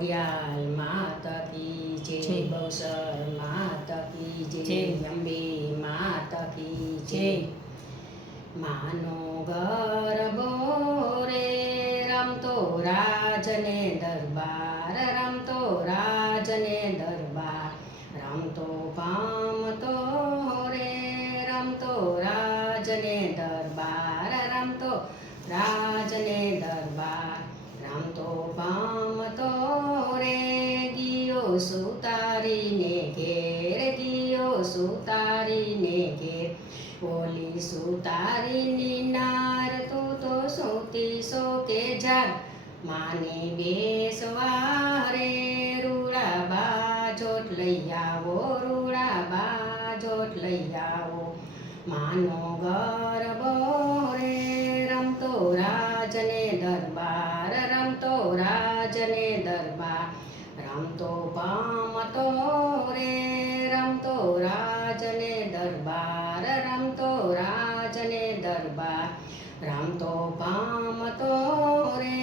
ખોડિયાલ માતા કી જય, બહુસર માતા કી જય, અંબે માતા કી જય. માનો ગરબો રે રમતો રાજને દરબાર, રમતો રાજને દરબાર, રમતો પામતો રે રમતો રાજને દરબાર, રમતો રાજને દરબાર, રમતો પામતો રે ગિયો સુતારીને ઘેર, ગિયો સુતારીને ઘેર. ઓલી સુતારીની નાર તું તો સૂતી સો કે ઝાડ, માને બેસવા રે રૂડા બાજોટ લઈ આવો, રૂડા બાજોટ લઈ આવો. માનો ગરબો રે રમતો રાજને દરબાર, રમતો રાજને દરબાર, રમતો પામતો રે રમતો રાજને દરબાર, રમતો રાજને દરબાર, રમતો પામતો રે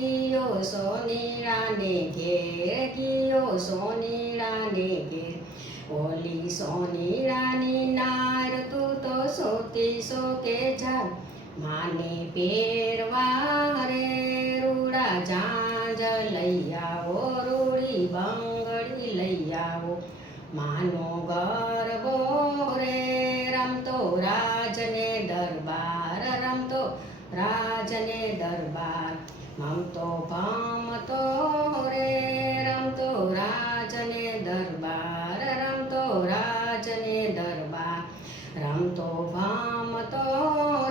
ગિયો સોનીડાને ઘેર, ગિયો સોનીડાને ઘેર. ઓલી સોનીડાની નાર તું તો સૂતી સો કે ઝાડ, માને પહેરવા રે રૂડા ઝાંઝ લઈ આવો, રૂડી બંગડી લઈ આવો. માનો ગરબો રે રમતો રાજને દરબાર, રમતો રાજને દરબાર, મમતો પામતો રે રમતો રાજને દરબાર, રમતો રાજને દરબાર, રમતો પામતો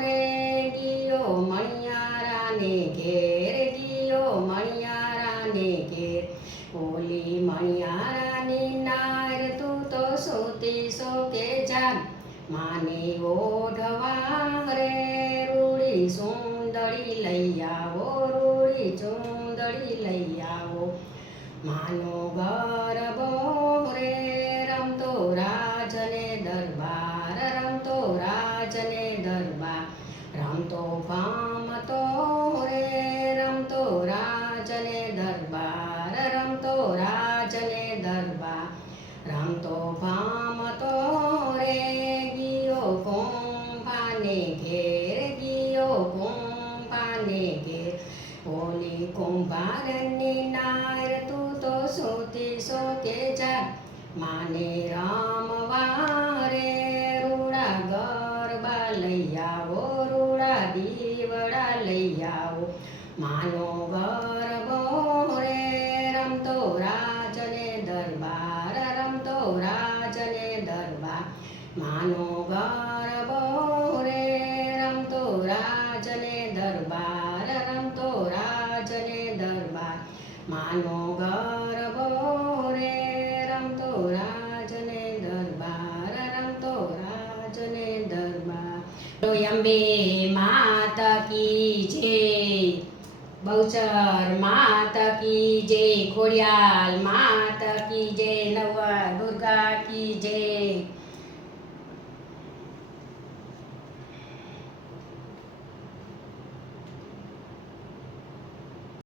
રે ગિયો મણિયારાને ઘેર, ગિયો મણિયારાને ઘેર. ઓલી મણિયારાની નાર તું તો સૂતી સો કે ઝાડ, માને ઓઢવા રે રૂડી સુંદરી લઈ આવો, રૂડી સુંદરી લઈ આવો. માનો ગરબો રે રમતો રાજને દરબાર, રમતો રાજને દરબાર, રમતો પામતો રે રમતો રાજને દરબાર, રમતો રાજને દરબાર, રમતો પામતો રે ગિયો કુંભાને ઘેર, ગિયો કુંભાને ઘેર. ઓલી કુંભારની નાર તું તો સૂતી સો કે ઝાડ, માને રમવા રે રૂડા ગરબા લઈ આવો, રૂડા દીવડા લઈ આવો. માનો ગરબો રે રમતો રાજને દરબાર, રમતો રાજને દરબાર, માનો ગરબો રે રમતો રાજને દરબાર, રમતો રાજને દરબાર, માનો ગરબો રે રમતો રાજને દરબાર, રમતો રાજને દરબાર. અંબે માતા કી જય, બહુચર માતા કી જય, ખોડિયાલ માતા કી જય, નવા દુર્ગા કી જય.